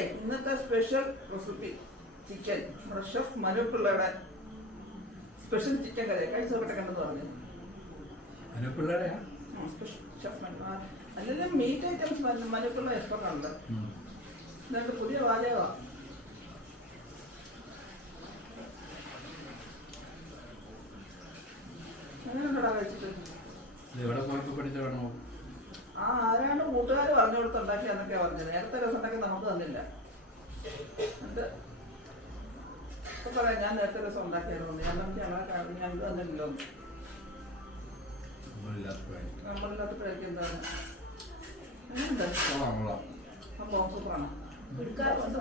നമുക്കേ ഇന്നത്തെ special recipe chicken fresh chef Manu പിള്ളയുടെ സ്പെഷ്യൽ ചിക്കൻ കറി കഴിച്ചു കണ്ടെന്ന് പറഞ്ഞു മനു ആ, അല്ലെങ്കിലും മീറ്റ് ഐറ്റംസ് മനു പിള്ള ഇഷ്ടമുണ്ട് എന്നിട്ട് പുതിയ കഴിച്ചിട്ട് എവിടെ പോയപ്പോ പഠിച്ചതാണോ? ആ ആരാണ്ട് കൂട്ടുകാർ പറഞ്ഞു കൊടുത്തുണ്ടാക്കി എന്നൊക്കെയാ പറഞ്ഞത്? നേരത്തെ രസം ഉണ്ടാക്കി നമുക്ക് തന്നില്ല. എന്നിട്ട് ഇപ്പൊ പറയാം ഞാൻ നേരത്തെ രസം ഉണ്ടാക്കിയായിരുന്നു. ഞാൻ നമുക്ക് ഞങ്ങളെ കാ- ഞാൻ ഇത് തന്നില്ലല്ലോ. നമ്മളില്ലാത്ത പണി. എന്താണ്? സൂപ്പറാണ്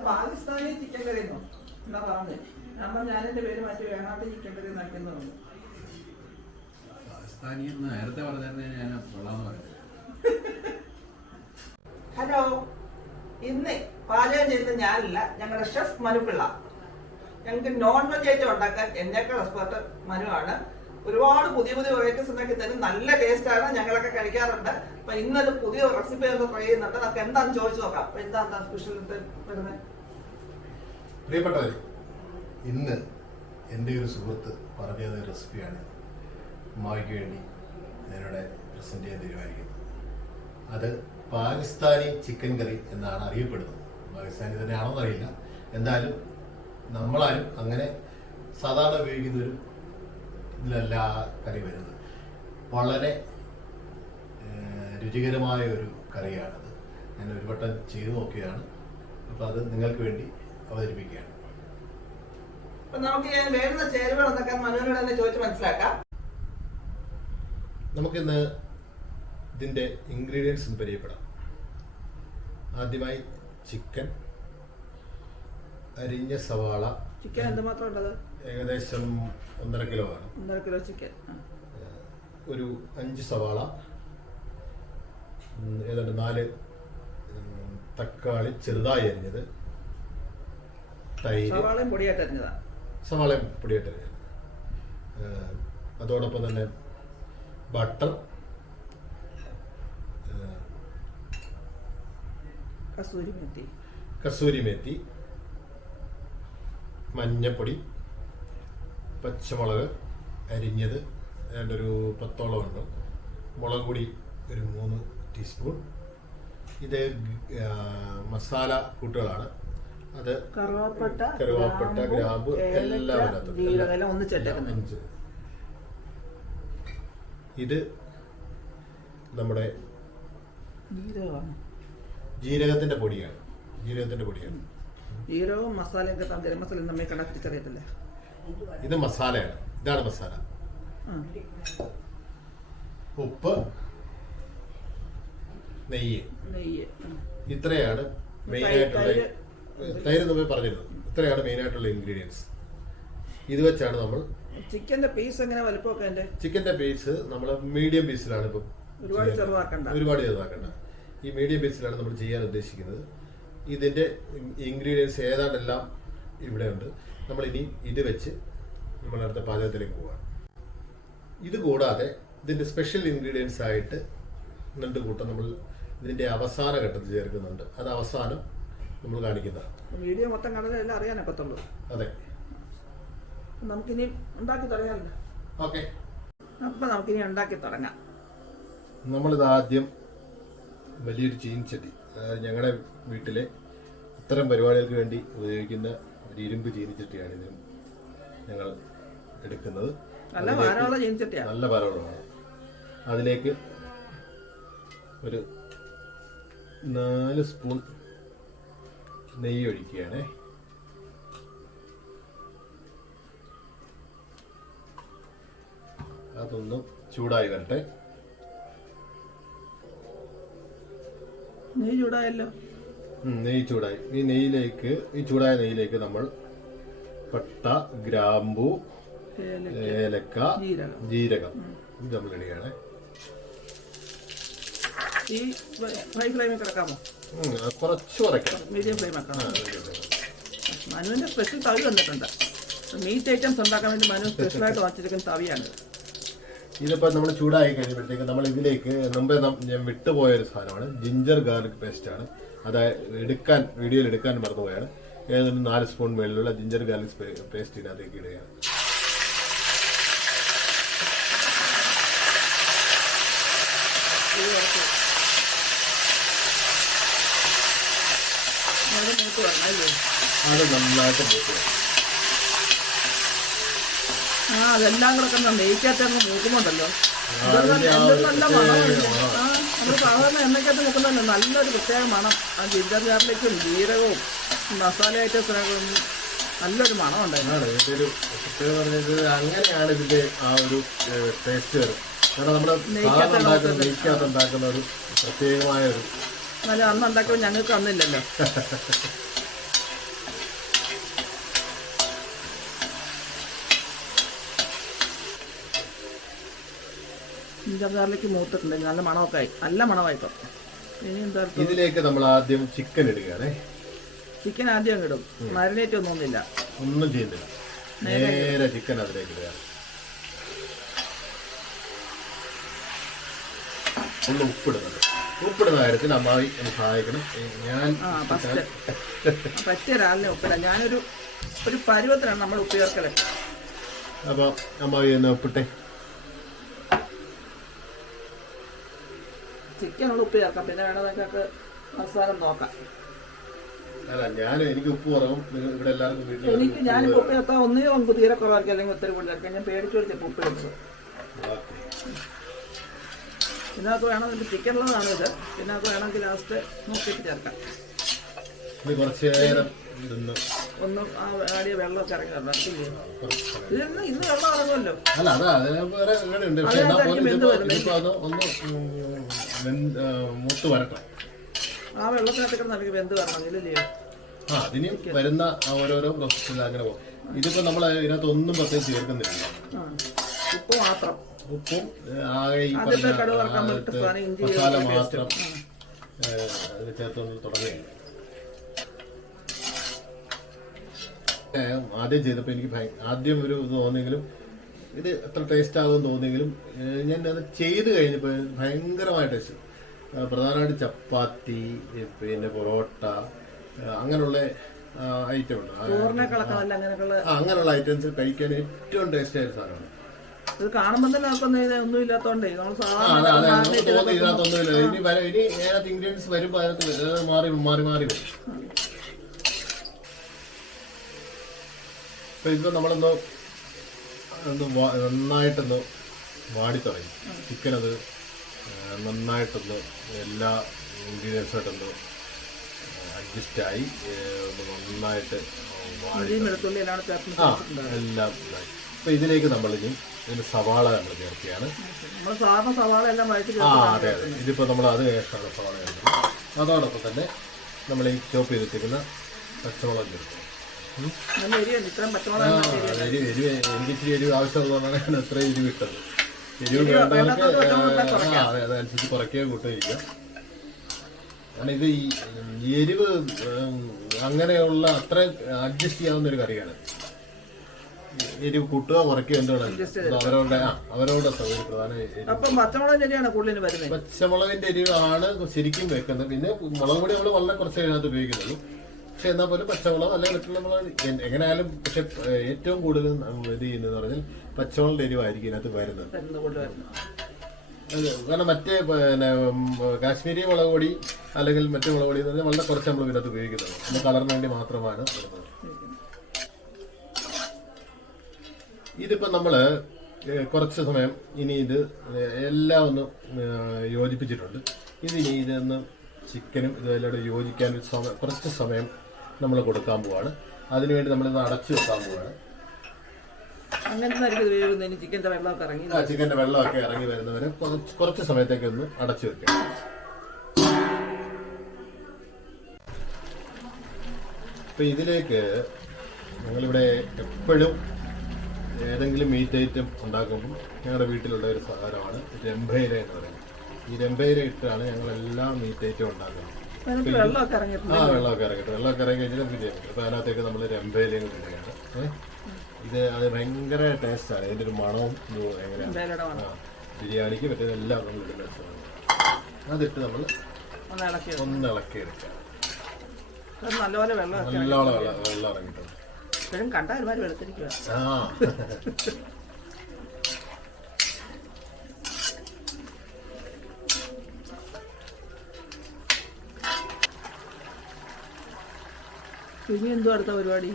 പാകിസ്ഥാനി ചിക്കൻ കറി എന്നോ? എന്നാ പറഞ്ഞത് ഞാൻ പറഞ്ഞു ഞാനെന്റെ പേര് മാറ്റി വേണാട്ട് ചിക്കൻ കറി നടിക്കുന്നു പാകിസ്ഥാനി നേരത്തെ പറഞ്ഞിരുന്നെ ഞാൻ കൊള്ളാന്ന് പറയും ഹലോ ഇന്ന് പാചകം ചെയ്യുന്നത് ഞാനല്ല. ഞങ്ങളുടെ ഷെഫ് മനുപിള്ള ഞങ്ങൾക്ക് നോൺ വെജ് ഐറ്റം ഉണ്ടാക്കാൻ എന്നേക്കാൾ എക്സ്പെർട്ട് മനുവാണ് ഒരുപാട് പുതിയ പുതിയ വെറൈറ്റീസ് ഉണ്ടാക്കി തരും. നല്ല ടേസ്റ്റ് ആണ്. ഞങ്ങളൊക്കെ കഴിക്കാറുണ്ട്. അപ്പൊ ഇന്നൊരു പുതിയ റെസിപ്പി ഒന്ന് ട്രൈ ചെയ്യുന്നുണ്ട്. നമുക്ക് എന്താണെന്ന് ചോദിച്ചു നോക്കാം. അപ്പൊ എന്താ എന്താ സ്പെഷ്യൽ വരുന്നത് പ്രിയപ്പെട്ടവരെ ഇന്ന് എന്റെ ഒരു സുഹൃത്ത് പറഞ്ഞു തന്ന റെസിപ്പിയാണ് ഉമ്മാവിക്ക് വേണ്ടി ഞാനിവിടെ പ്രസന്റ് ചെയ്യാൻ തീരുമാനിക്കുന്നത് അത് പാകിസ്ഥാനി ചിക്കൻ കറി എന്നാണ് അറിയപ്പെടുന്നത്. പാകിസ്ഥാനി തന്നെയാണോ അറിയില്ല. എന്തായാലും നമ്മളാരും അങ്ങനെ സാധാരണ ഉപയോഗിക്കുന്ന ഒരു ഇതിലല്ല കറി വരുന്നത്. വളരെ രുചികരമായ ഒരു കറിയാണത്. ഞാൻ ഒരു വട്ടം ചെയ്തു നോക്കിയതാണ് അപ്പോൾ അത് നിങ്ങൾക്ക് വേണ്ടി അവതരിപ്പിക്കുകയാണ്. നമുക്ക് ഇന്ന് വേണ്ടുന്ന ചേരുവകൾ എന്നൊക്കെ മനുവിനോട് തന്നെ ചോദിച്ച് മനസ്സിലാക്കാം. നമുക്കിന്ന് ഇതിന്റെ ഇൻഗ്രീഡിയൻസ് എന്ന് പരിചയപ്പെടാം. ആദ്യമായി ചിക്കൻ അരിഞ്ഞ സവാള ചിക്കൻ എന്തുമാത്രം ഏകദേശം ഒന്നര കിലോ ആണ്. ഒന്നര കിലോ ചിക്കൻ ഒരു അഞ്ച് സവാള ഏതാണ്ട് നാല് തക്കാളി ചെറുതായി അരിഞ്ഞത് തൈര്. സവാളയും പൊടിയായിട്ട് അരിഞ്ഞതാ? സവാളയും പൊടിയായിട്ട് അരിഞ്ഞത്. അതോടൊപ്പം തന്നെ ബട്ടർ കസൂരി മെത്തി കസൂരി മേത്തി മഞ്ഞപ്പൊടി പച്ചമുളക് അരിഞ്ഞത് ഒരു പത്തോളം ഉണ്ട് മുളക് പൊടി ഒരു മൂന്ന് ടീസ്പൂൺ. ഇത് മസാല കൂട്ടുകളാണ്. അത് കറുവാപ്പട്ട കറുവാപ്പട്ട ഗ്രാമ്പ് എല്ലാം അഞ്ച്. ഇത് നമ്മുടെ ജീരകമാണ്. ജീരകത്തിന്റെ പൊടിയാണ്. ജീരകത്തിന്റെ പൊടിയാണ്. ജീരകവും മസാലയൊക്കെ ഗരം മസാല നമ്മൾ കണ്ടാ തിരിച്ചറിയത്തില്ല? ഇത് മസാലയാണ്. ഇതാണ് മസാല. ഉപ്പ് നെയ്യ്. ഇത്രയാണ് മെയിനായിട്ടുള്ള തൈര്- നമ്മൾ പറഞ്ഞിരുന്നു. ഇത്രയാണ് മെയിനായിട്ടുള്ള ഇൻഗ്രീഡിയൻസ് ഇത് വെച്ചാണ് നമ്മൾ ചിക്കന്റെ പീസ് എങ്ങനെ വലുപ്പമൊക്കെ ചിക്കന്റെ പീസ് നമ്മൾ മീഡിയം പീസിലാണ് ഇപ്പം ഒരുപാട് ചെറുതാക്കണ്ട. ഒരുപാട് ചെറുതാക്കണ്ട. ഈ മീഡിയം ബേസിലാണ് നമ്മൾ ചെയ്യാൻ ഉദ്ദേശിക്കുന്നത്. ഇതിന്റെ ഇൻഗ്രീഡിയൻസ് ഏതാണ്ടെല്ലാം ഇവിടെ ഉണ്ട് നമ്മൾ ഇനി ഇത് വെച്ച് നമ്മൾ അടുത്ത പാചകത്തിലേക്ക് പോവാണ് ഇത് കൂടാതെ ഇതിന്റെ സ്പെഷ്യൽ ഇൻഗ്രീഡിയൻസ് ആയിട്ട് രണ്ട് കൂട്ടം നമ്മൾ ഇതിന്റെ അവസാന ഘട്ടത്തിൽ ചേർക്കുന്നുണ്ട്. അത് അവസാനം നമ്മൾ കാണിക്കുന്നതാണ് വീഡിയോ മൊത്തം കണ്ടാലേ എല്ലാം അറിയാനൊക്കത്തുള്ളൂ അതെ. നമുക്കിനി ഉണ്ടാക്കി തുടങ്ങാമല്ലോ ഓക്കെ. അപ്പം നമുക്കിനി ഉണ്ടാക്കി തുടങ്ങാം. നമ്മളിത് ആദ്യം വലിയൊരു ചീനിച്ചട്ടി അതായത് ഞങ്ങളുടെ വീട്ടിലെ ഇത്തരം പരിപാടികൾക്ക് വേണ്ടി ഉപയോഗിക്കുന്ന ഒരു ഇരുമ്പ് ചീനിച്ചട്ടിയാണ് ഇതിനും ഞങ്ങൾ എടുക്കുന്നത്. നല്ല ഭാരമുള്ള നല്ല ഭാരമുള്ളതാണ് അതിലേക്ക് ഒരു നാല് സ്പൂൺ നെയ്യ് ഒഴിക്കുകയാണേ. അതൊന്നും ചൂടായി വരട്ടെ. നെയ്യ് ചൂടായല്ലോ. നെയ്യ് ചൂടായി. ഈ നെയ്യിലേക്ക് ഈ ചൂടായ നെയ്യിലേക്ക് നമ്മൾ പട്ട ഗ്രാമ്പു ഏലക്ക, ജീരകം. ഇത് നമ്മൾ ഇടുകയാണ് ഈ ഹൈ ഫ്ലെയിമിൽ കിടക്കാമോ കുറച്ച് മീഡിയം ഫ്ലെയിം. മനുവിന്റെ സ്പെഷ്യൽ തവി വന്നിട്ടുണ്ട്. മീറ്റ് ഐറ്റംസ് ഉണ്ടാക്കാൻ വേണ്ടി മനു സ്പെഷ്യലായിട്ട് വാങ്ങിച്ചിരിക്കുന്ന തവിയാണ്. ഇതിപ്പോ നമ്മൾ ചൂടായി കഴിയുമ്പോഴത്തേക്ക് നമ്മൾ ഇതിലേക്ക് മുമ്പേ ഞാൻ വിട്ടുപോയ ഒരു സാധനമാണ്. ജിഞ്ചർ ഗാർലിക് പേസ്റ്റ് ആണ്. അത് എടുക്കാൻ വീഡിയോയിൽ എടുക്കാൻ മറന്നുപോയാണ് ഏതൊരു നാല് സ്പൂൺ മേളിലുള്ള ജിഞ്ചർ ഗാർലിക് പേസ്റ്റ് ഇതിനകത്തേക്ക് ഇടുകയാണ്. അത് നന്നായിട്ട് മൂത്ത്. ആ അതെല്ലാം കൂടെ കണ്ട നെയ്ക്കകത്ത് അങ്ങ് മൂക്കുന്നുണ്ടല്ലോ. നല്ല പ്രത്യേക മണം. ആ നമ്മൾ സാധാരണ എണ്ണയ്ക്കകത്ത് നോക്കുന്നല്ലോ നല്ലൊരു പ്രത്യേക മണം. ആ ജിഞ്ചർ ഗാർലിക്കും ജീരകവും മസാല ഐറ്റംസിനൊക്കെ നല്ലൊരു മണം ഒരു അങ്ങനെയാണ് ഇതിന്റെ ആ ഒരു ടേസ്റ്റ് വരും. കാരണം ഉണ്ടാക്കുന്ന നെയ്ക്കകത്ത് ഉണ്ടാക്കുന്ന ഒരു പ്രത്യേകമായ ഒരു അന്ന് ഉണ്ടാക്കുമ്പോൾ ഞങ്ങൾക്ക് അന്നില്ലല്ലോ. ജിഞ്ചർ ഗാർലിക്ക് മൂത്തിട്ടുണ്ട് നല്ല മണമൊക്കെ ആയി. നല്ല മണമായിട്ടോ ഇനി എന്താ ഇതിലേക്ക് നമ്മൾ ആദ്യം ചിക്കൻ ഇടുകയാണേ. ചിക്കൻ ആദ്യം ഇടും. മാരിനേറ്റ് ഒന്നും ഒന്നുമില്ല. ഒന്നും ചെയ്യുന്നില്ല. നേരെ ചിക്കൻ അതിലേക്ക് ഇടുക. ഒന്ന് ഉപ്പിടുന്നുണ്ട് ഉപ്പിടുന്ന കാര്യത്തിൽ അമ്മായി എന്നെ സഹായിക്കണം. ഞാൻ പറ്റിയ ഒരാളിനെ ഉപ്പില്ല ഞാനൊരു ഒരു പരുവത്തിനാണ് നമ്മൾ ഉപ്പ് ചേർക്കലൊക്കെ അപ്പൊ അമ്മാവി എന്ന് ഉപ്പിട്ടെ. ചിക്കനുള്ള ഉപ്പ് ചേർക്കാം. പിന്നെ വേണം നിങ്ങൾക്ക് അവസാനം നോക്കാം. അല്ല ഞാൻ എനിക്ക് ഉപ്പ് കുറവും. ഇവിടെ എല്ലാവർക്കും വീട്ടിൽ എനിക്ക് ഞാൻ ഉപ്പ് ചേർത്താൽ ഒന്നിനും നമുക്ക് തീരെ കുറവായിരിക്കും. അല്ലെങ്കിൽ ഒത്തിരി കൂടുതലായിരിക്കും ഞാൻ പേടിച്ചു കൊടുത്തപ്പോൾ ഉപ്പ് ചേർത്തത് ഇതിനകത്ത് വേണമെങ്കിൽ ചിക്കനുള്ളതാണ് ഇത്. ഇതിനകത്ത് വേണമെങ്കിൽ ലാസ്റ്റ് നോക്കിയിട്ട് ചേർക്കാം. കുറച്ച് നേരം ഒന്ന് ആ ആടിയ വെള്ളമൊക്കെ ഇന്ന് വെള്ളം ഇറങ്ങുമല്ലോ. അല്ല അതാ വേറെ ഉണ്ട്. പക്ഷെ എന്നാ പോലും വെന്ത് ഇതിപ്പോ ഇതിപ്പോ അത് ഒന്ന് വെന്ത്, മൂത്ത് വരട്ടെ. ആ വെള്ളത്തിനകത്ത് കിടന്ന് വെന്ത് വരണം. ഇല്ലല്ലേ ആ അതിനും വരുന്ന ആ ഓരോരോ പ്രോസസ്സിൽ അങ്ങനെ പോകും. ഇതിപ്പോ നമ്മൾ ഇതിനകത്ത് ഒന്നും പ്രത്യേകിച്ച് ചേർക്കുന്നില്ല. ഉപ്പ് മാത്രം. ഉപ്പും ആകെ ഈ പറഞ്ഞ മസാല മാത്രം ചേർത്തൊന്ന് തുടങ്ങുകയാണ്. ആദ്യം ചെയ്തപ്പോൾ എനിക്ക് ആദ്യം ഒരു ഇത് തോന്നിയെങ്കിലും ഇത് എത്ര ടേസ്റ്റ് ആകുമെന്ന് തോന്നിയെങ്കിലും ഞാൻ അത് ചെയ്ത് കഴിഞ്ഞപ്പോൾ ഭയങ്കരമായ ടേസ്റ്റ് പ്രധാനമായിട്ട് ചപ്പാത്തി പിന്നെ പൊറോട്ട അങ്ങനെയുള്ള ഐറ്റം ഉണ്ട്. അങ്ങനെയുള്ള ഐറ്റംസ് കഴിക്കാൻ ഏറ്റവും ടേസ്റ്റ് ആയ സാധനമാണ്. ഇത് കാണുമ്പോൾ തന്നെ ഒന്നും ഇല്ലാത്തോണ്ടേ നമ്മൾ സാധാരണ ഇനി ഇനി അതിനകത്ത് ഇൻഗ്രീഡിയൻസ് വരുമ്പോ അതിനകത്ത് മാറി മാറി മാറി വരും. അപ്പൊ ഇപ്പൊ നമ്മളൊന്ന് ഒന്ന് നന്നായിട്ടൊന്ന് വാടി തുടങ്ങി ചിക്കൻ അത് നന്നായിട്ടൊന്ന് എല്ലാ ഇൻഗ്രീഡിയൻസായിട്ടൊന്ന് അഡ്ജസ്റ്റ് ആയി നന്നായിട്ട് വാടി ആ എല്ലാം ഇതായി. അപ്പൊ ഇതിലേക്ക് നമ്മളിനി ഇതിന് സവാള നമ്മൾ ചേർക്കുകയാണ്. ആ അതെ അതെ. ഇതിപ്പോ നമ്മൾ അത് ശേഷമാണ് സവാള ചേർക്കുന്നത്. അതോടൊപ്പം തന്നെ നമ്മൾ ഈ ചോപ്പ് ചെയ്തിട്ടിരിക്കുന്ന പച്ചമുളക് ചേർക്കും. ഇത്രയും എരിവ് എരിവ് എരിവ് ഞാൻ അത്ര എരിവ് ഇട്ടത് എരിവ് എരിവ് വേണ്ടവർക്ക്. അതെ അതനുസരിച്ച് കുറയ്ക്കുകയോ കൂട്ടുകയോ കാരണം ഇത് എരിവ് അങ്ങനെയുള്ള അത്ര അഡ്ജസ്റ്റ് ചെയ്യാവുന്ന ഒരു കറിയാണ് എരിവ് കൂട്ടുക കുറയ്ക്കുക എന്താണ് അവരോട് അവരവരുടെ അവരവരുടെ സൗകര്യം പ്രധാന എരിവ് പച്ചമുളകിന്റെ എരിവാണ് ശരിക്കും വെക്കുന്നത് പിന്നെ മുളക് പൊടി നമ്മൾ വളരെ കുറച്ച് അതിനകത്ത് ഉപയോഗിക്കുന്നുള്ളൂ പക്ഷെ എന്നാൽ പോലും പച്ചവളം അല്ലെങ്കിൽ മറ്റുള്ള എ- എങ്ങനെയായാലും പക്ഷെ ഏറ്റവും കൂടുതൽ നമ്മൾ ഇത് ചെയ്യുന്നത് പറഞ്ഞാൽ പച്ചവളം എരിവായിരിക്കും ഇതിനകത്ത് വരുന്നത്. കാരണം മറ്റേ പിന്നെ കാശ്മീരി മുളക് പൊടി അല്ലെങ്കിൽ മറ്റു മുളക് പൊടി എന്ന് പറഞ്ഞാൽ വളരെ കുറച്ച് നമ്മൾ ഇതിനകത്ത് ഉപയോഗിക്കുന്നത്. നമ്മൾ കളറിന് വേണ്ടി മാത്രമാണ് വരുന്നത്. ഇതിപ്പോ നമ്മൾ കുറച്ച് സമയം ഇനി ഇത് എല്ലാം ഒന്ന് യോജിപ്പിച്ചിട്ടുണ്ട്. ഇതിനി ഇതൊന്ന് ചിക്കനും ഇതെല്ലാം യോജിക്കാൻ കുറച്ച് സമയം നമ്മൾ കൊടുക്കാൻ പോവാണ്. അതിനുവേണ്ടി നമ്മളിത് അടച്ചു വെക്കാൻ പോവാണ്. ചിക്കന്റെ വെള്ളമൊക്കെ ഇറങ്ങി ആ ചിക്കന്റെ വെള്ളമൊക്കെ ഇറങ്ങി വരുന്നവരെ കുറച്ച് സമയത്തേക്ക് ഒന്ന് അടച്ചു വെക്കാം. അപ്പൊ ഇതിലേക്ക് ഞങ്ങളിവിടെ എപ്പോഴും ഏതെങ്കിലും മീറ്റ് ഐറ്റം ഉണ്ടാക്കുമ്പോൾ ഞങ്ങളുടെ വീട്ടിലുള്ള ഒരു സാധനമാണ് രംഭയില എന്ന് പറയുന്നത്. ഈ രംഭയില ഇട്ടാണ് ഞങ്ങൾ എല്ലാ മീറ്റ് ഐറ്റം ഉണ്ടാക്കുന്നത്. വെള്ളമൊക്കെ ഇറങ്ങിയിട്ടുണ്ട്. ആ വെള്ളമൊക്കെ ഇറങ്ങിയിട്ട് വെള്ളമൊക്കെ ഇറങ്ങി കഴിഞ്ഞാൽ നമുക്ക് ചെയ്യാൻ പറ്റും അപ്പൊ അതിനകത്തേക്ക് നമ്മൾ രംഭയിലയും ഇടുകയാണ് ഇത് അത് ഭയങ്കര ടേസ്റ്റാണ്. ഇതിന്റെ ഒരു മണവും ഭയങ്കര ആ, ബിരിയാണിക്ക് പറ്റുന്ന എല്ലാം നമ്മൾ ഇടുന്ന സാധനം. അതിട്ട് നമ്മൾ ഒന്ന് ഇളക്കി ഒന്ന് ഇളക്കി എടുക്കാം നല്ലപോലെ വെള്ളം നല്ലോണം വെള്ളം ഇറങ്ങിയിട്ടുണ്ട്. ആ. ഇനി എന്തോ അടുത്ത പരിപാടി?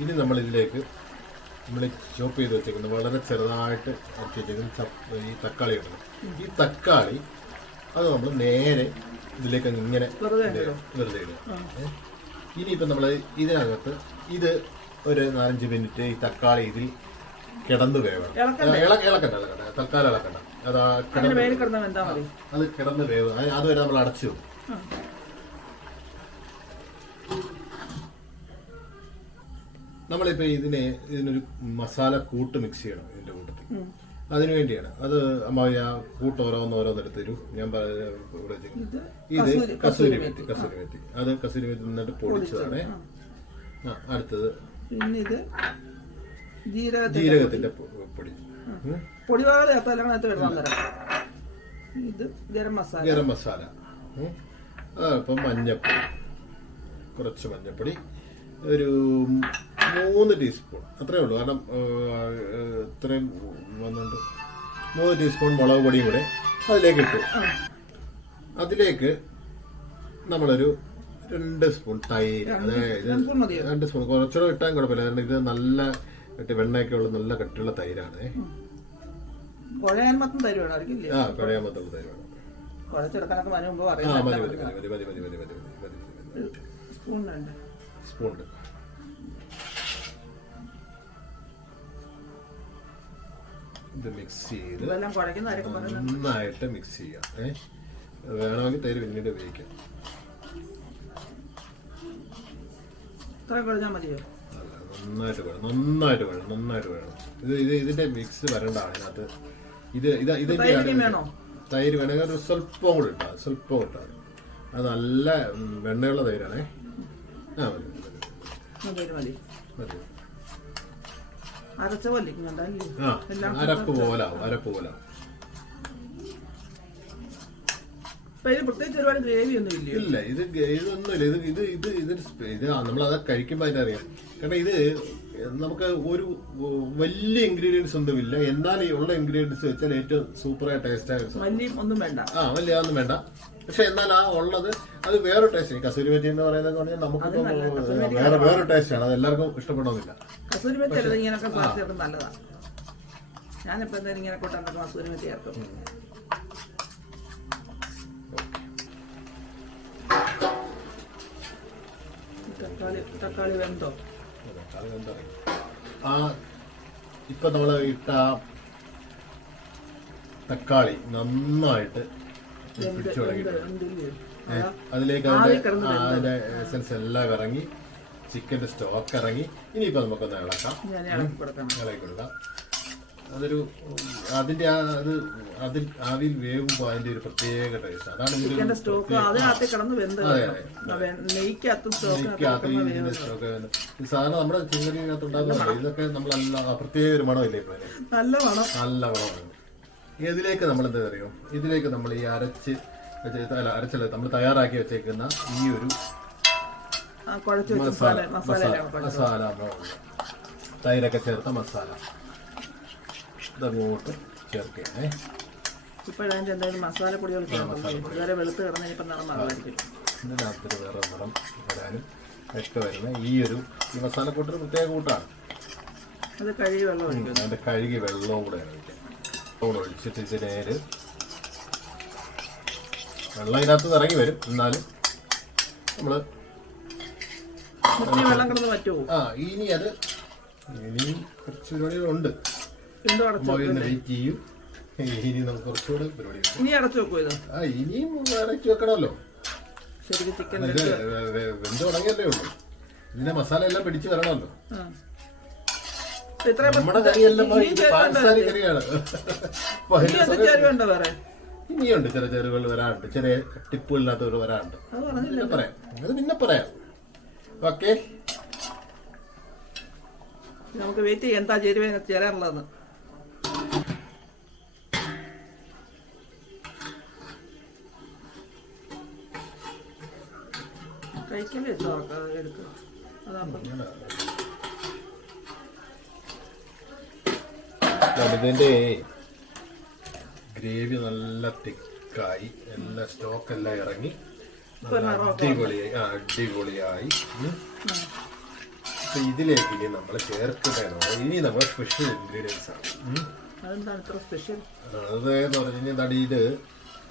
ഇനി നമ്മൾ ഇതിലേക്ക് നമ്മൾ ചോപ്പ് ചെയ്ത് വെച്ചേക്കുന്നത് വളരെ ചെറുതായിട്ട് അരച്ച് വെച്ചേക്കുന്ന ഈ തക്കാളി ഉണ്ട് ഈ തക്കാളി അത് നമ്മൾ നേരെ ഇതിലേക്ക് ഇങ്ങനെ വെറുതെ ഇടുക. ഇനിയിപ്പോൾ നമ്മൾ ഇതിനകത്ത് ഇത് ഒരു നാലഞ്ച് മിനിറ്റ് ഈ തക്കാളി ഇതിൽ കിടന്നു വേവണം. ഇളക്കണ്ടേ? ഇള- ഇളക്കണ്ട തൽക്കാലം ഇളക്കണ്ട. അത് കിടന്ന് അത് കിടന്ന് വേവ്. അതുവരെ നമ്മൾ അടച്ചു വെക്കും. നമ്മളിപ്പോ ഇതിനെ ഇതിനൊരു മസാല കൂട്ട് മിക്സ് ചെയ്യണം ഇതിന്റെ കൂട്ടത്തിൽ. അതിനുവേണ്ടിയാണ് അത് അമ്മാവി കൂട്ട് ഓരോന്ന് ഓരോന്നെടുത്തൊരു ഞാൻ ഇവിടെ ഇത് കസൂരി മെത്തി. കസൂരി മെത്തി. അത് കസൂരി മെത്തി നിന്നിട്ട് പൊടിച്ചതാണ്. അടുത്തത് ജീരകത്തിന്റെ പൊടി. ഗരം മസാല. ഗരം മസാല. മഞ്ഞപ്പൊടി. കുറച്ച് മഞ്ഞപ്പൊടി. ഒരു മൂന്ന് ടീസ്പൂൺ അത്രേ ഉള്ളൂ. കാരണം ഇത്രയും വന്നുകൊണ്ട് മൂന്ന് ടീസ്പൂൺ മുളക് പൊടിയും കൂടെ അതിലേക്ക് ഇട്ടു. അതിലേക്ക് നമ്മളൊരു രണ്ട് സ്പൂൺ തൈര്. അതായത് രണ്ട് സ്പൂൺ കുറച്ചുകൂടെ ഇട്ടാൻ കുഴപ്പമില്ല. കാരണം ഇത് നല്ല വെണ്ണയൊക്കെ ഉള്ള നല്ല കട്ടിയുള്ള തൈരാണ്. കുഴയാൻ സ്പൂൺ സ്പൂൺ ഇത് മിക്സ് ചെയ്ത് നന്നായിട്ട് മിക്സ് ചെയ്യാം. ഏ? വേണമെങ്കിൽ തൈര് പിന്നീട് ഉപയോഗിക്കാം. നന്നായിട്ട് വേണം നന്നായിട്ട് വേണം നന്നായിട്ട് വേണം. ഇത് ഇത് ഇതിന്റെ മിക്സ് വരണ്ടാണ് അതിനകത്ത്. ഇത് ഇത് ഇതിന്റെ തൈര് വേണമെങ്കിൽ ഒരു സ്വല്പം കൂടെ ഇട്ടാൽ സ്വല്പം ഇട്ടാൽ അത് നല്ല വെണ്ണയുള്ള തൈരാണേ. ആ മതി മതി. മതി. അരച്ച എല്ലാം അരപ്പ് പോലാവും അരപ്പ് പോലാവും പ്രത്യേകിച്ച് ഒരുപാട് ഗ്രേവി ഒന്നും ഇല്ല ഇല്ല ഇത് ഇതൊന്നുമില്ല ഇത് ഇത് ഇത് ഇതിന് ഇത് നമ്മൾ അത് കഴിക്കുമ്പോൾ അതിന്റെ അറിയാം കാരണം ഇത് നമുക്ക് ഒരു വലിയ ഇൻഗ്രീഡിയൻസ് ഒന്നും ഇല്ല. എന്നാൽ ഈ ഉള്ള ഇൻഗ്രീഡിയൻസ് വെച്ചാൽ ഏറ്റവും സൂപ്പറായ ടേസ്റ്റ് ആയിരുന്നു മല്ലിയും ഒന്നും വേണ്ട. ആ വലിയ ഒന്നും വേണ്ട. പക്ഷെ എന്നാൽ ആ ഉള്ളത് അത് വേറെ ടേസ്റ്റ് കസൂരി മെറ്റി എന്ന് പറയുന്നത് പറഞ്ഞാൽ നമുക്ക് വേറെ വേറെ ടേസ്റ്റ് ആണ്. അത് എല്ലാവർക്കും ഇഷ്ടപ്പെടണമെന്നില്ല കസൂരി അല്ല ഇങ്ങനെയൊക്കെ ചേർത്ത് നല്ലതാണ് ഞാനിപ്പോ എന്തായാലും ഇങ്ങനെ കൊണ്ടുവന്നിട്ട് കസൂരി മെത്തി ചേർക്കും. തക്കാളി തക്കാളി വെന്തോ? അത് എന്താ പറയുക? ആ ഇപ്പൊ നമ്മൾ ഇട്ട തക്കാളി നന്നായിട്ട് പിടിച്ചു തുടങ്ങി വെന്ത് വെന്തില്ലേ? ഏ, അതിലേക്ക് അതിന്റെ എസെൻസ് ആ, അതിന്റെ എസൻസ് എല്ലാം ഇറങ്ങി ചിക്കന്റെ സ്റ്റോക്ക് ഇറങ്ങി ഇനിയിപ്പോ നമുക്കൊന്ന് ഇളക്കാം. ഇളക്കി കൊടുക്കാം. അതൊരു അതിന്റെ ആ അത് അതിൽ ആവിൽ വേവുമ്പോൾ അതിന്റെ ഒരു പ്രത്യേക ടേസ്റ്റ് അതാണ് ചിക്കന്റെ സ്റ്റോക്ക് അതിനകത്ത് കിടന്ന് സാധാരണ നമ്മുടെ ചിങ്ങടിനകത്ത് ഉണ്ടാകുന്നുണ്ട് ഇതൊക്കെ നമ്മൾ പ്രത്യേക ഒരു മണമില്ലേ ഇപ്പൊ നല്ല മണം. നല്ല മണമാണ്. ഇതിലേക്ക് നമ്മൾ എന്താ അറിയോ ഇതിലേക്ക് നമ്മൾ ഈ അരച്ച് അല്ല അരച്ചല്ല നമ്മൾ തയ്യാറാക്കി വെച്ചേക്കുന്ന ഈ ഒരു മസാല മസാല തൈരൊക്കെ ചേർത്ത മസാല. ഇതങ്ങോട്ട് ചേർക്കുകയാണേ ഇപ്പോഴതിന്റെ എന്തായാലും മസാലപ്പൊടികൾ ഇതുവരെ വെളുത്ത് കിടന്ന് ഇനിയിപ്പം നിറം മാറുമായിരിക്കും ഇതിനകത്തൊരു വേറെ നിറം വരാനും ഒക്കെ ഈ ഒരു ഈ മസാലക്കൂട്ടൊരു പ്രത്യേക കൂട്ടാണ്. അത് കഴുകി വെള്ളം ഒഴിക്കും. അതിന്റെ കഴുകി വെള്ളവും കൂടെ ഒഴിക്കാം ഒഴിച്ചിട്ട് ഇതിനേര് വെള്ളം ഇതിനകത്ത് ഇറങ്ങി വരും. എന്നാലും നമ്മൾ ഒത്തിരി വെള്ളം കിടന്ന് പറ്റുമോ ആ ഇനി അത് ഇനി കുറച്ച് പരിപാടികളുണ്ട് വെയിറ്റ് ചെയ്യും. ഇനി നമുക്ക് കുറച്ചുകൂടെ പരിപാടിയുണ്ട് ഇനി അടച്ചു വെക്കുമോ ഇത്? ആ ഇനിയും അടച്ചു വെക്കണമല്ലോ. ശരിക്കും ചിക്കൻ വെന്ത് തുടങ്ങിയല്ലേ ഉള്ളൂ. ഇതിന്റെ മസാല എല്ലാം പിടിച്ചു വരണമല്ലോ. നമ്മുടെ കറിയെല്ലാം പാകിസ്ഥാനി കറിയാണ്. ഇനിയുണ്ട് ചെറിയ ചെറുകൾ വരാനുണ്ട് ചെറിയ ടിപ്പുകളില്ലാത്തവർ വരാനുണ്ട് പിന്നെ പറയാം. അത് പിന്നെ പറയാം. ഓക്കെ. നമുക്ക് വെയിറ്റ് ചെയ്യാം. എന്താ ചേരുവ? ചേരാനുള്ളത് കഴിക്കല്ലേ എടുക്കുക അതാണ് ഇതിന്റെ ഗ്രേവി നല്ല തിക്കായി എല്ലാ സ്റ്റോക്ക് എല്ലാം ഇറങ്ങി നല്ല അടിപൊളിയായി. ആ അടിപൊളിയായി. അപ്പൊ ഇതിലേക്ക് ഇനി നമ്മൾ ചേർക്കുന്നതാണ് ഇനി നമ്മൾ സ്പെഷ്യൽ ഇൻഗ്രീഡിയൻസ് ആണ്. അത് എന്ന് പറഞ്ഞു കഴിഞ്ഞാൽ തടി ഇത്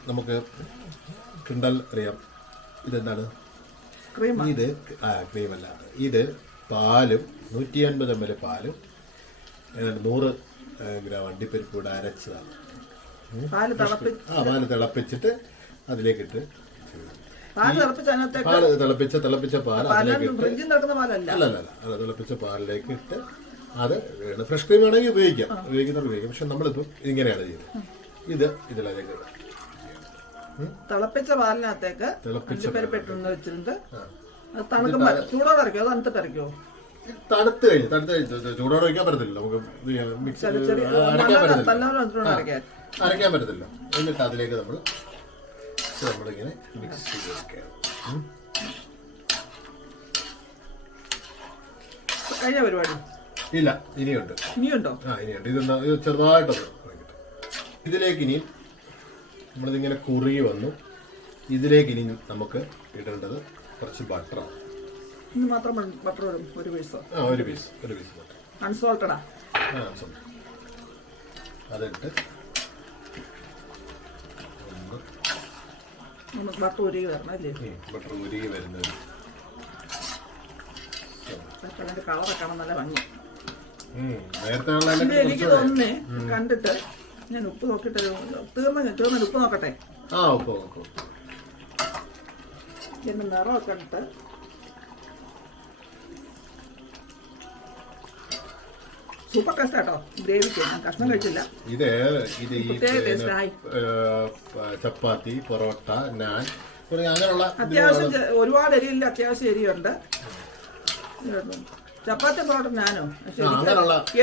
നമുക്ക് കിണ്ടൽ അറിയാം. ഇതെന്താണ്? ഇത് ആ ക്രീമല്ല. ഇത് പാലും നൂറ്റി അൻപത് എം എൽ പാലും നൂറ് ഗ്രാം അണ്ടിപ്പരിപ്പ് കൂടെ അരച്ചതാണ്. പാൽ തിളപ്പി ആ പാൽ തിളപ്പിച്ചിട്ട് അതിലേക്കിട്ട് പാൽ തിളപ്പിച്ച് അതിനകത്തേക്ക് പാൽ തിളപ്പിച്ച തിളപ്പിച്ച പാൽ അതിലേക്ക് ഇട്ട് ഫ്രിഡ്ജിൽ നടക്കുന്ന പാലല്ല. അല്ല അല്ല അല്ല. അത് തിളപ്പിച്ച പാലിലേക്ക് ഇട്ട് അത് ഫ്രഷ് ക്രീം വേണമെങ്കിൽ ഉപയോഗിക്കാം. ഉപയോഗിക്കുന്നവർ ഉപയോഗിക്കാം. പക്ഷെ നമ്മളിപ്പോൾ ഇങ്ങനെയാണ് ചെയ്യുന്നത്. ഇത് ഇതിലേക്ക് ഇടാം. തിളപ്പിച്ച പാലിനകത്തേക്ക് തിളപ്പിച്ച അണ്ടിപ്പരിപ്പിട്ടൊന്ന് വെച്ചിട്ടുണ്ട്. അത് തണുക്കുമ്പോൾ ചൂടോടെ അത് തണുത്തിട്ട് അരയ്ക്കോ? തണുത്ത് കഴിഞ്ഞു തണുത്ത് കഴിഞ്ഞ്. ചൂടോടെ വയ്ക്കാൻ പറ്റത്തില്ല. നമുക്ക് മിക്സ് അരയ്ക്കാൻ പറ്റത്തില്ല. അരയ്ക്കാൻ പറ്റത്തില്ല. എന്നിട്ട് അതിലേക്ക് നമ്മൾ നമ്മളിങ്ങനെ മിക്സ് ചെയ്ത്. കഴിഞ്ഞ പരിപാടി? ഇല്ല ഇനിയുണ്ട്. ഇനിയുണ്ടോ? ആ ഇനിയുണ്ട്. ഇത് ചെറുതായിട്ടൊന്ന്. ഇതിലേക്ക് ഇനി നമ്മളിതിങ്ങനെ കുറുകി വന്നു. ഇതിലേക്ക് ഇനി നമുക്ക് ഇടേണ്ടത് കുറച്ച് ബട്ടറാണ് ഇന്ന് മാത്രം ബട്ടർ വരും ഒരു പീസോ ആ ഒരു പീസ് ഒരു പീസ് ബട്ടർ അൺസോൾട്ടഡാ ആ sorry. അതിട്ട് നമുക്ക് ബട്ടർ ഉരുകി വരണം അല്ലേ? ബട്ടർ ഉരുകി വരുന്നത്. അതിന്റെ കളറൊക്കെ കാണാൻ നല്ല ഭംഗി. നേരത്തെ എനിക്ക് തോന്നുന്നേ കണ്ടിട്ട് ഞാൻ ഉപ്പ് നോക്കിട്ട് തീർന്ന തീർന്നിട്ട് ഉപ്പ് നോക്കട്ടെ. ആ ഉപ്പ് ഉപ്പ് എന്റെ നിറമൊക്കെ കണ്ടിട്ട് സൂപ്പർ ടേസ്റ്റ് കേട്ടോ ഗ്രേവി ഞാൻ കഷ്ണം കഴിച്ചില്ല. ഇത് ഇത് ഈ ചപ്പാത്തി പൊറോട്ട നാൻ അങ്ങനെയുള്ള അത്യാവശ്യം ഒരുപാട് എരിയില്ല അത്യാവശ്യം എരിയുണ്ട് ചപ്പാത്തി പൊറോട്ട ഞാനോ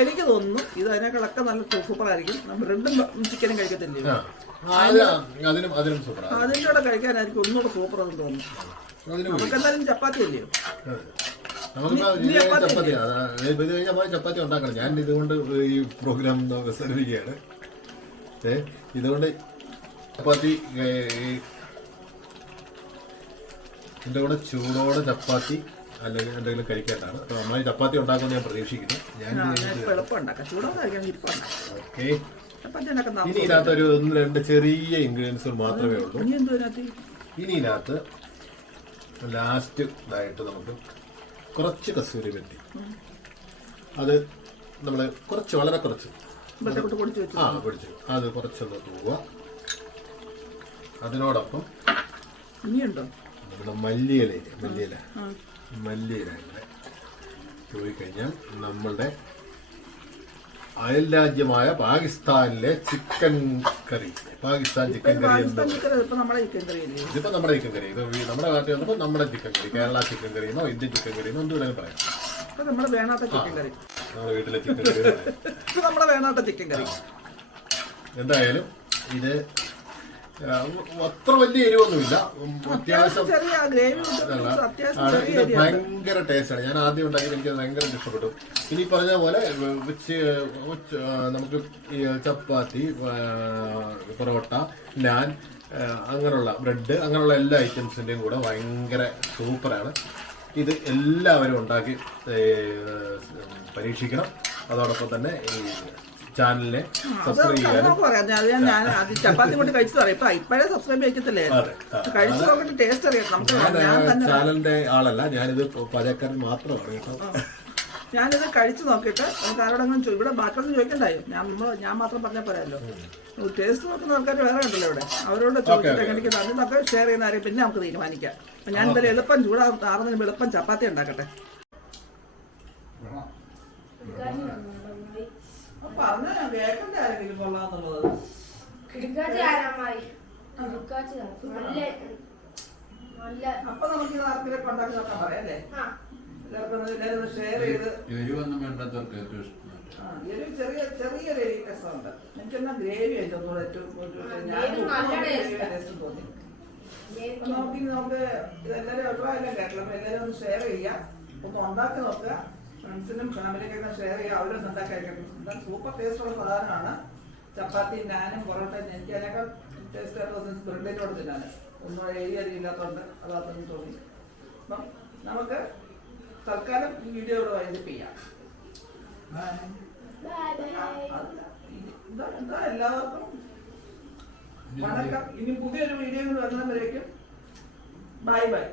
എനിക്ക് തോന്നുന്നു ഇത് അതിനേക്കാളൊക്കെ നല്ല സൂപ്പർ ആയിരിക്കും നമ്മൾ രണ്ടും ചിക്കനും കഴിക്കത്തില്ലേ? അതിന്റെ കൂടെ കഴിക്കാനായിരിക്കും ഒന്നുകൂടെ സൂപ്പർ എന്ന് തോന്നുന്നു. അതിനും നമുക്ക് എന്തായാലും ചപ്പാത്തി അല്ലയോ ചപ്പാത്തി ഇത് കഴിഞ്ഞാൽ നമ്മൾ ചപ്പാത്തി ഉണ്ടാക്കണം. ഞാൻ ഇതുകൊണ്ട് ഈ പ്രോഗ്രാം അവസാനിപ്പിക്കുകയാണ്. ഏ ഇതുകൊണ്ട് ചപ്പാത്തി ഇതിന്റെ കൂടെ ചൂടോടെ ചപ്പാത്തി അല്ലെങ്കിൽ എന്തെങ്കിലും കഴിക്കേണ്ടതാണ്. അപ്പൊ നമ്മൾ ചപ്പാത്തി ഉണ്ടാക്കുമെന്ന് ഞാൻ പ്രതീക്ഷിക്കുന്നു. ഞാൻ ഓക്കെ. ഇനി ഇതിനകത്ത് ഒരു ഒന്ന് രണ്ട് ചെറിയ ഇൻഗ്രീഡിയൻസ് മാത്രമേ ഉള്ളൂ. ഇനി ഇതിനകത്ത്? ലാസ്റ്റ് ഇതായിട്ട് നമുക്ക് കുറച്ച് കസൂരി വെട്ടി അത് നമ്മൾ കുറച്ച് വളരെ കുറച്ച്. ആ പൊടിച്ചു. അത് കുറച്ചൊന്ന് തൂവുക. അതിനോടൊപ്പം നമ്മുടെ മല്ലിയില മല്ലിയില. മല്ലിയില ഇങ്ങനെ തൂയി കഴിഞ്ഞാൽ നമ്മളുടെ അയൽ രാജ്യമായ പാകിസ്ഥാനിലെ chicken curry. Pakistan chicken curry ഇതിപ്പോ നമ്മുടെ ചിക്കൻ കറി. ഇത് നമ്മുടെ നാട്ടിൽ വന്നപ്പോ നമ്മുടെ chicken curry. Kerala chicken curry എന്നോ ഇന്ത്യൻ ചിക്കൻ കറി എന്നോ എന്ത് വേണമെങ്കിലും പറയാം നമ്മുടെ വേണാത്ത ചിക്കൻ കറി. നമ്മുടെ വീട്ടിലെ ചിക്കൻ കറി. ഇപ്പൊ വേണാത്ത ചിക്കൻ കറി. എന്തായാലും ഇത് അത്ര വലിയ എരിവൊന്നുമില്ല. അത്യാവശ്യം ഭയങ്കര ടേസ്റ്റാണ് ഞാൻ ആദ്യം ഉണ്ടാക്കിയത് എനിക്ക് ഭയങ്കര ഇഷ്ടപ്പെട്ടു. ഇനി പറഞ്ഞ പോലെ നമുക്ക് ചപ്പാത്തി പൊറോട്ട നാൻ അങ്ങനെയുള്ള ബ്രെഡ് അങ്ങനെയുള്ള എല്ലാ ഐറ്റംസിന്റെയും കൂടെ ഭയങ്കര സൂപ്പറാണ് ഇത് എല്ലാവരും ഉണ്ടാക്കി പരീക്ഷിക്കണം. അതോടൊപ്പം തന്നെ ഈ ചാനലിനെ സബ്സ്ക്രൈബ് ചെയ്യാനും ഞാൻ ചപ്പാത്തി കൊണ്ട് കഴിച്ചു പറയാം. ഇപ്പഴേ സബ്സ്ക്രൈബ് ചെയ്യത്തില്ലേ? കഴിച്ചു നോക്കിട്ട് ടേസ്റ്റ് അറിയാം നമുക്ക് ചാനലിന്റെ ആളല്ല. ഞാനിത് പഴയക്കാരൻ മാത്രമാണ് കേട്ടോ. ഞാനിത് കഴിച്ചു നോക്കിയിട്ട് നമുക്ക് ആരോടെങ്കിലും ഇവിടെ ബാക്കിയൊന്നും ചോദിക്കണ്ടായോ? ഞാൻ നമ്മൾ ഞാൻ മാത്രം പറഞ്ഞാൽ പോരാല്ലോ. ടേസ്റ്റ് നോക്കുന്ന ആൾക്കാർ വേറെ ഉണ്ടല്ലോ ഇവിടെ. അവരോട് ചോദിച്ചിട്ട് എങ്ങനെയൊക്കെ അതിനൊക്കെ ഷെയർ ചെയ്യുന്ന ആരെയും പിന്നെ നമുക്ക് തീരുമാനിക്കാം. ഞാൻ എന്തായാലും എളുപ്പം ചൂടാ ആറുന്നതിന് എളുപ്പം ചപ്പാത്തി ഉണ്ടാക്കട്ടെ വെള്ളം പറഞ്ഞ കേൾക്കണ്ട ആരെങ്കിലും കൊള്ളാന്നുള്ളത്. കിടക്കാച്ചി ആരാമായി കിടക്കാച്ചി നല്ല നല്ല അപ്പൊ നമുക്ക് ഇത് ആർക്കെങ്കിലും ഉണ്ടാക്കി നോക്കാൻ പറയാം അല്ലേ ആ. എല്ലാവർക്കും എല്ലാവരും ഷെയർ ചെയ്ത്. എരിവൊന്നും വേണ്ടാത്തവർക്ക് ഏറ്റവും ഇഷ്ടം ആ, എരിവ് ചെറിയ ചെറിയൊരു രസമുണ്ട്. എനിക്കെന്നാ ഗ്രേവി ആയിട്ട് ഏറ്റവും കൂടുതൽ ഞാൻ ഗ്രേവി നല്ല taste ആ. ടേസ്റ്റ് തോന്നി. അപ്പൊ നമുക്ക് ഇനി നമുക്ക് ഇതെല്ലാവരും അഭിപ്രായം കേട്ടല്ലോ അപ്പൊ എല്ലാവരും ഒന്ന് ഷെയർ ചെയ്യാം ഒന്ന് ഉണ്ടാക്കി നോക്കുക. ഫ്രണ്ട്സിനും ഫാമിലിക്കൊക്കെ ഷെയർ ചെയ്യുക അവരും ഉണ്ടാക്കി കഴിക്കണം സൂപ്പർ ടേസ്റ്റുള്ള സാധനമാണ്. ചപ്പാത്തി നാനും പൊറോട്ട എനിക്ക് അതിനേക്കാൾ ടേസ്റ്റ് ആയിട്ട് ബ്രെഡിനോട് തിന്നാൻ. ഒന്നും ഏരിയ അരിയില്ലാത്തതുകൊണ്ട് അതാത്തൊന്നും തോന്നി. അപ്പം നമുക്ക് തൽക്കാലം ഈ വീഡിയോ ഇവിടെ വൈൻഡപ്പ് ചെയ്യാം. എല്ലാവർക്കും വണക്കം. ഇനി പുതിയൊരു വീഡിയോ വരുന്നവരേക്കും ബൈ ബൈ